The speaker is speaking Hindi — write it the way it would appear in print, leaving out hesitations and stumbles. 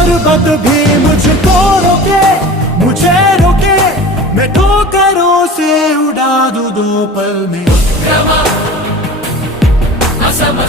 पर्वत भी मुझको रोके, मुझे रोके, मैं ठोकरों से उड़ा दूं 2 पल में। Asama